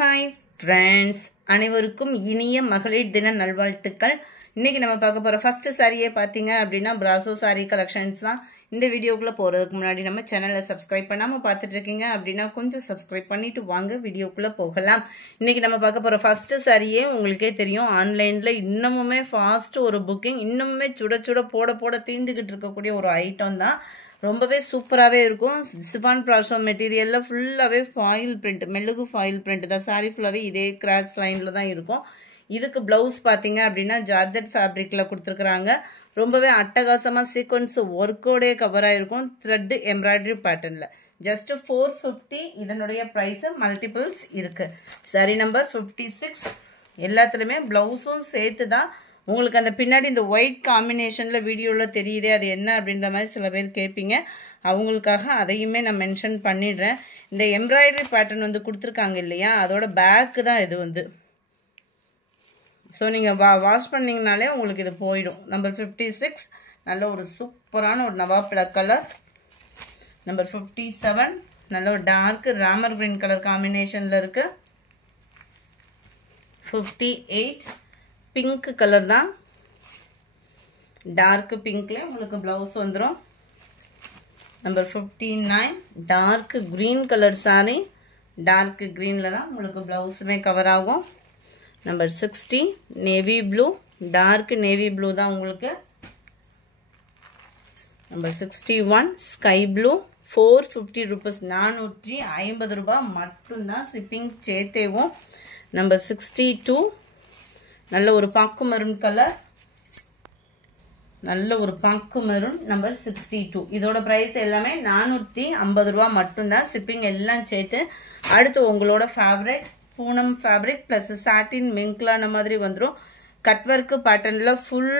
Hi friends, அனைவருக்கும் இனிய மகளிர் தின நல்வாழ்த்துக்கள். இன்னைக்கு நம்ம பார்க்க போகிற ஃபர்ஸ்ட் சாரியே பார்த்தீங்க அப்படின்னா பிராசோ சாரி கலெக்ஷன்ஸ் தான். இந்த வீடியோக்குள்ளே போகிறதுக்கு முன்னாடி நம்ம சேனலை சப்ஸ்கிரைப் பண்ணாமல் பார்த்துட்டு இருக்கீங்க அப்படின்னா கொஞ்சம் சப்ஸ்கிரைப் பண்ணிட்டு வாங்க வீடியோக்குள்ளே போகலாம். இன்னைக்கு நம்ம பார்க்க போகிற ஃபர்ஸ்ட் சாரியே உங்களுக்கே தெரியும், ஆன்லைனில் இன்னமுமே ஃபாஸ்ட் ஒரு புக்கிங், இன்னமுமே சுட சுட போட போட தீர்ந்துக்கிட்டு இருக்கக்கூடிய ஒரு ஐட்டம் தான். ரொம்பவே சூப்பராகவே இருக்கும். சிஃபான் ப்ராஷோ மெட்டீரியலில் ஃபுல்லாகவே ஃபாயில் பிரிண்ட், மெழுகு ஃபாயில் பிரிண்ட் தான். சாரி ஃபுல்லாகவே இதே கிராஸ் லைனில் தான் இருக்கும். இதுக்கு ப்ளவுஸ் பார்த்தீங்க அப்படின்னா ஜார்ஜெட் ஃபேப்ரிக்கில் கொடுத்துருக்குறாங்க. ரொம்பவே அட்டகாசமாக சீக்வன்ஸ் ஒர்க்கோடே கவர் ஆகிருக்கும், த்ரெட் எம்ப்ராய்டரி பேட்டர்னில். ஜஸ்ட் 450 இதனுடைய ப்ரைஸு. மல்டிபிள்ஸ் இருக்குது. Sorry number 56. எல்லாத்துலேயுமே ப்ளவுஸும் சேர்த்து தான். உங்களுக்கு அந்த பின்னாடி இந்த ஒயிட் காம்பினேஷனில் வீடியோவில் தெரியுதே அது என்ன அப்படின்ற மாதிரி சில பேர் கேட்பீங்க. அவங்களுக்காக அதையுமே நான் மென்ஷன் பண்ணிடுறேன். இந்த எம்ப்ராய்டரி பேட்டர்ன் வந்து கொடுத்துருக்காங்க இல்லையா, அதோட பேக்கு தான் இது வந்து. ஸோ நீங்கள் வாஷ் பண்ணிங்கனாலே உங்களுக்கு இது போயிடும். நம்பர் 56 நல்ல ஒரு சூப்பரான ஒரு நவாப் பிளாக் கலர். நம்பர் 57 நல்ல ஒரு டார்க் ராமர் கிரீன் கலர் காம்பினேஷனில் இருக்குது. 58 பிங்க் கலர் தான், டார்க் பிங்க்ல உங்களுக்கு பிளவுஸ் வந்துடும். Number 59 dark green colour sari, dark கிரீன்ல தான் உங்களுக்கு பிளவுஸுமே கவர் ஆகும். Number 60 navy blue, dark navy blue தான் உங்களுக்கு. நம்பர் 61 ஸ்கை ப்ளூ, 450 ருபீஸ், 450 ரூபாய் மட்டும்தான், ஷிப்பிங் சேர்த்தேவும். நம்பர் 62 நல்ல ஒரு பாக்கு மெரூன் கலர், நல்ல ஒரு பாக்கு மெரூன். நம்பர் 62 இதோட பிரைஸ் எல்லாமே 450 ரூபா மட்டும்தான், ஷிப்பிங் எல்லாம் சேர்த்து. அடுத்து உங்களோட ஃபேவரட் பூனம் ஃபேப்ரிக் பிளஸ் சாட்டின் மிங்க்லான மாதிரி வந்துடும். கட் ஒர்க்கு பேட்டர்னில் ஃபுல்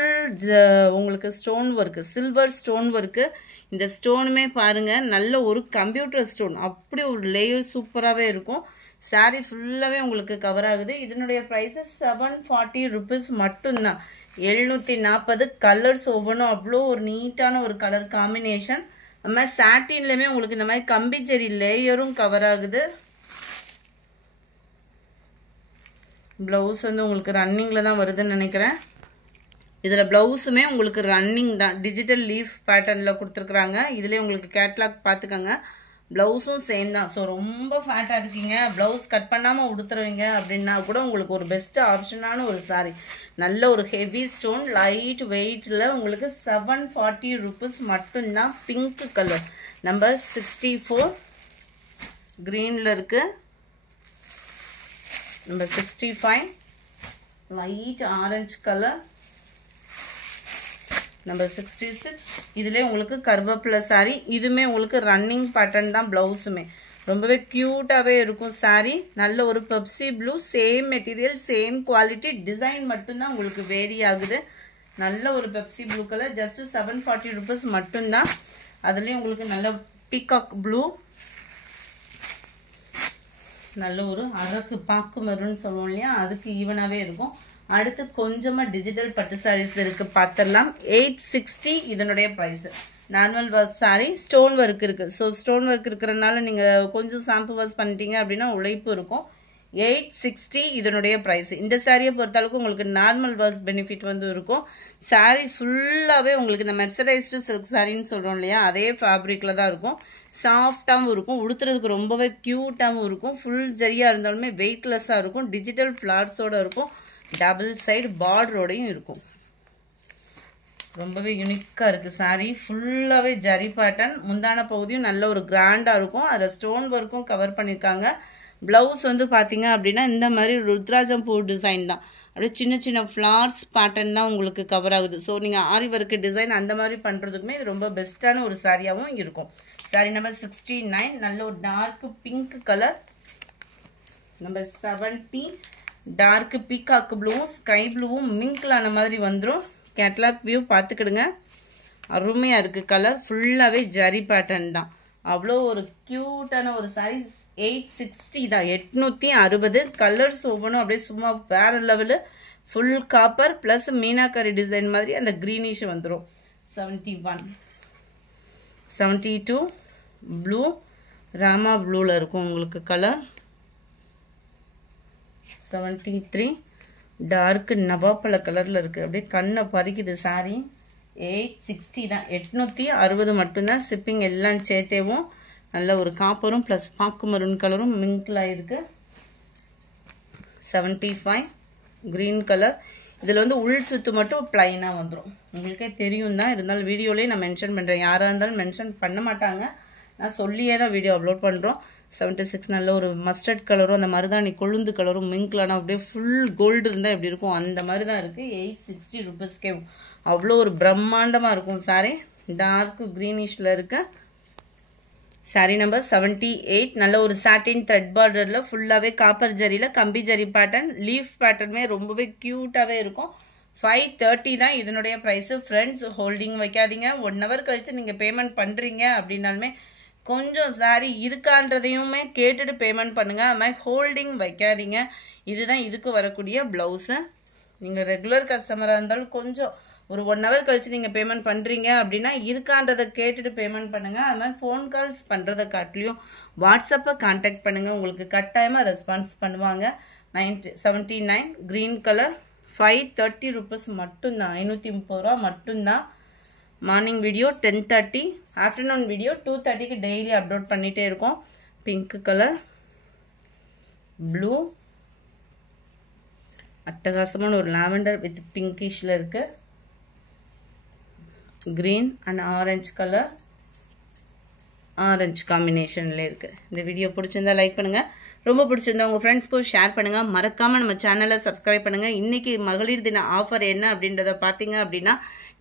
உங்களுக்கு stone work, silver stone work. இந்த ஸ்டோனுமே பாருங்கள் நல்ல ஒரு கம்ப்யூட்டர் ஸ்டோன், அப்படி ஒரு லேயர் சூப்பராகவே இருக்கும். சாரி ஃபுல்லாகவே உங்களுக்கு கவர் ஆகுது. இதனுடைய ப்ரைஸு 740 ருபீஸ் மட்டும்தான். 740 கலர்ஸ் ஒவ்வொன்றும் அவ்வளோ ஒரு நீட்டான ஒரு கலர் காம்பினேஷன். நம்ம சாட்டின்லேயுமே உங்களுக்கு இந்த மாதிரி கம்பிச்செரி லேயரும் கவர் ஆகுது. ப்ளவுஸ் வந்து உங்களுக்கு ரன்னிங்கில் தான் வருதுன்னு நினைக்கிறேன். இதில் ப்ளவுஸுமே உங்களுக்கு ரன்னிங் தான், டிஜிட்டல் லீஃப் பேட்டர்னில் கொடுத்துருக்குறாங்க. இதிலே உங்களுக்கு கேட்லாக் பார்த்துக்கோங்க. ப்ளவுஸும் சேம் தான். ஸோ ரொம்ப ஃபேட்டாக இருக்கீங்க, ப்ளவுஸ் கட் பண்ணாமல் உடுத்துருவீங்க அப்படின்னா கூட உங்களுக்கு ஒரு பெஸ்ட் ஆப்ஷனான ஒரு சாரி. நல்ல ஒரு ஹெவி ஸ்டோன் லைட் வெயிட்டில் உங்களுக்கு 740 ருபீஸ் மட்டும்தான். Pink colour. நம்பர் 64 க்ரீனில் இருக்குது. Number 65 light orange colour. Number 66 இதுலேயே உங்களுக்கு கருவேப்பிலை சாரி. இதுவுமே உங்களுக்கு ரன்னிங் பேட்டர்ன் தான். ப்ளவுஸுமே ரொம்பவே க்யூட்டாகவே இருக்கும் சாரி. நல்ல ஒரு Pepsi blue, same material same quality, design மட்டும்தான் உங்களுக்கு வேரி ஆகுது. நல்ல ஒரு Pepsi blue colour. Just 740 rupees மட்டும்தான். அதுலேயும் உங்களுக்கு நல்ல பீகாக் ப்ளூ, நல்ல ஒரு அரக்கு பாக்கு மெரூன் சொல்லுவோம் இல்லையா, அதுக்கு ஈவனாகவே இருக்கும். அடுத்து கொஞ்சமாக டிஜிட்டல் பட்டு சாரீஸ் இருக்குது, பார்த்துடலாம். 860 இதனுடைய price. Normal wash sari, stone work இருக்குது. ஸோ ஸ்டோன் ஒர்க் இருக்கிறனால நீங்கள் கொஞ்சம் ஷாம்பு வாஷ் பண்ணிட்டீங்க அப்படின்னா உழைப்பு இருக்கும். 860 இதனுடைய ப்ரைஸ். இந்த சாரியை பொறுத்தளவுக்கு உங்களுக்கு நார்மல் வாஷ் பெனிஃபிட் வந்து இருக்கும். சாரீ ஃபுல்லாகவே உங்களுக்கு இந்த மெர்சரைஸ்டு சில்க் சாரின்னு சொல்கிறோம் இல்லையா, அதே ஃபேப்ரிக்கில் தான் இருக்கும். சாஃப்டாகவும் இருக்கும், உடுத்துறதுக்கு ரொம்பவே க்யூட்டாகவும் இருக்கும். ஃபுல் ஜரியாக இருந்தாலுமே வெயிட்லெஸ்ஸாக இருக்கும். டிஜிட்டல் ஃப்ளார்ஸோடு இருக்கும். டபுள் சைடு பார்டரோடையும் இருக்கும். ரொம்பவே யூனிக்காக இருக்குது சாரீ. ஃபுல்லாகவே ஜரி பேட்டர்ன். முந்தான பகுதியும் நல்ல ஒரு கிராண்டாக இருக்கும். அதில் ஸ்டோன் ஒர்க்கும் கவர் பண்ணியிருக்காங்க. ப்ளவுஸ் வந்து பார்த்தீங்க அப்படின்னா இந்த மாதிரி ருத்ராஜம் பூ டிசைன் தான். அப்படியே சின்ன சின்ன ஃப்ளார்ஸ் பேட்டர்ன் தான் உங்களுக்கு கவர் ஆகுது. ஸோ நீங்கள் ஆரி ஒர்க்கு டிசைன் அந்த மாதிரி பண்ணுறதுக்குமே இது ரொம்ப பெஸ்ட்டான ஒரு சாரியாகவும் இருக்கும். சாரி நம்பர் 69 நல்ல ஒரு dark pink colour. Number 70 dark peacock ப்ளூவும் ஸ்கை ப்ளூவும் மிங்க்லான மாதிரி வந்துடும். கேட்லாக் வியூ பார்த்துக்கிடுங்க. அருமையாக இருக்குது கலர். ஃபுல்லாகவே ஜரி பேட்டர்ன் தான். அவ்வளோ ஒரு க்யூட்டான ஒரு சாரி. 860 தான், 860. கலர்ஸ் ஒவ்வொன்றும் அப்படியே சும்மா வேறு level. Full copper plus meenakari design மாதிரி அந்த க்ரீனிஷ் வந்துடும். 71 72 ப்ளூ, ராமா ப்ளூவில் இருக்கும் உங்களுக்கு கலர். 73 டார்க் நவாப்பழ கலரில் இருக்குது. அப்படியே கண்ணை பறிக்குது சாரி. 860 தான், 860 மட்டும்தான். ஷிப்பிங் எல்லாம் சேர்த்தேவும் நல்ல ஒரு காப்பரும் ப்ளஸ் பாக்கு மரூன் கலரும் மிங்கில் ஆகிருக்கு. 75 க்ரீன் கலர். இதில் வந்து உள் சுத்து மட்டும் ப்ளைனாக வந்துடும். உங்களுக்கே தெரியும் தான், இருந்தாலும் வீடியோலேயே நான் மென்ஷன் பண்ணுறேன். யாராக இருந்தாலும் மென்ஷன் பண்ண மாட்டாங்க, நான் சொல்லியே தான் வீடியோ அப்லோட் பண்ணுறோம். 76 நல்ல ஒரு மஸ்டர்ட் கலரும் அந்த மருதாணி கொழுந்து கலரும் மிங்க்லான அப்படியே ஃபுல் கோல்டு இருந்தால் எப்படி இருக்கும் அந்த மாதிரி தான் இருக்குது. 860 ருபீஸ்க்கே அவ்வளோ ஒரு பிரம்மாண்டமாக இருக்கும் சாரி. டார்க் க்ரீனிஷில் இருக்க சாரி நம்பர் 78. நல்ல ஒரு சாட்டின் த்ரெட் பார்டரில் ஃபுல்லாகவே காப்பர் ஜரியில் கம்பி ஜரி பேட்டர்ன், லீஃப் பேட்டர்னுமே ரொம்பவே க்யூட்டாகவே இருக்கும். 530 தான் இதனுடைய ப்ரைஸு. ஃப்ரெண்ட்ஸ் ஹோல்டிங் வைக்காதீங்க. 1 ஹவர் கழித்து நீங்கள் பேமெண்ட் பண்ணுறீங்க அப்படின்னாலுமே கொஞ்சம் சாரி இருக்கான்றதையுமே கேட்டுட்டு பேமெண்ட் பண்ணுங்கள். அது மாதிரி ஹோல்டிங் வைக்காதீங்க. இதுதான் இதுக்கு வரக்கூடிய ப்ளவுஸு. நீங்கள் ரெகுலர் கஸ்டமராக இருந்தாலும் கொஞ்சம் ஒரு 1 ஹவர் கழித்து நீங்கள் பேமெண்ட் பண்ணுறீங்க அப்படின்னா இருக்கான்றதை கேட்டுட்டு பேமெண்ட் பண்ணுங்கள். அது மாதிரி ஃபோன் கால்ஸ் பண்ணுறதை காட்டிலையும் வாட்ஸ்அப்பை கான்டாக்ட் பண்ணுங்கள், உங்களுக்கு கட்டாயமாக ரெஸ்பான்ஸ் பண்ணுவாங்க. 79 க்ரீன் கலர். 530 ருபீஸ் மட்டும்தான், 530 ரூபா மட்டும்தான். மார்னிங் வீடியோ 10:30, ஆஃப்டர்நூன் வீடியோ 2:30க்கு டெய்லி அப்லோட் பண்ணிகிட்டே இருக்கோம். பிங்க் கலர், ப்ளூ, அட்டகாசமான ஒரு லாவெண்டர் வித் பிங்கிஷில் இருக்குது. Green and orange colour, orange காம்பினேஷனில் இருக்குது. இந்த வீடியோ பிடிச்சிருந்தா லைக் பண்ணுங்கள், ரொம்ப பிடிச்சிருந்தா உங்கள் ஃப்ரெண்ட்ஸ்க்கும் ஷேர் பண்ணுங்கள். மறக்காமல் நம்ம சேனலை சப்ஸ்கிரைப் பண்ணுங்கள். இன்றைக்கி மகளிர் தின ஆஃபர் என்ன அப்படின்றத பார்த்தீங்க அப்படின்னா,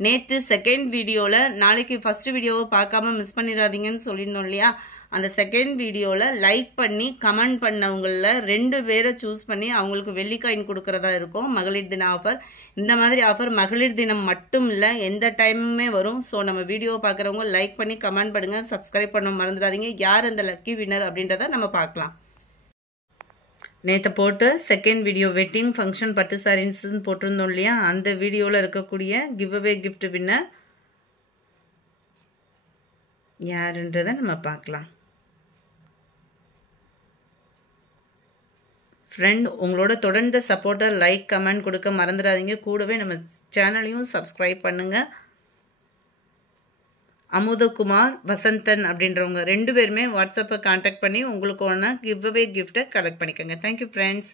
நேற்று செகண்ட் வீடியோவில் நாளைக்கு ஃபஸ்ட்டு வீடியோவை பார்க்காம மிஸ் பண்ணிடாதீங்கன்னு சொல்லியிருந்தோம் இல்லையா, அந்த செகண்ட் வீடியோவில் லைக் பண்ணி கமெண்ட் பண்ணவங்களில் 2 பேரை சூஸ் பண்ணி அவங்களுக்கு வெள்ளிக்காயின் கொடுக்கறதா இருக்கும் மகளிர் தின ஆஃபர். இந்த மாதிரி ஆஃபர் மகளிர் தினம் மட்டும் இல்லை, எந்த டைமுமே வரும். ஸோ நம்ம வீடியோவை பார்க்குறவங்க லைக் பண்ணி கமெண்ட் பண்ணுங்கள், சப்ஸ்கிரைப் பண்ண மறந்துடாதீங்க. யார் அந்த லக்கி வின்னர் அப்படின்றத நம்ம பார்க்கலாம். நேற்று போட்டு செகண்ட் வீடியோ வெட்டிங் ஃபங்க்ஷன் பட்டு சாரீஸ்ன்னு போட்டிருந்தோம் இல்லையா, அந்த வீடியோவில் இருக்கக்கூடிய கிவ் அவே கிஃப்ட் வின்னர் யாருன்றதை நம்ம பார்க்கலாம். ஃப்ரெண்ட் உங்களோட தொடர்ந்து சப்போர்ட்டர் லைக் கமெண்ட் கொடுக்க மறந்துடாதீங்க. கூடவே நம்ம சேனலையும் சப்ஸ்கிரைப் பண்ணுங்கள். அமுதகுமார், வசந்தன் அப்படின்றவங்க 2 பேருமே வாட்ஸ்அப்பை கான்டாக்ட் பண்ணி உங்களுக்கு ஒன்று கிவ் அவே கிஃப்ட்டை கலெக்ட் பண்ணிக்கோங்க. Thank you friends.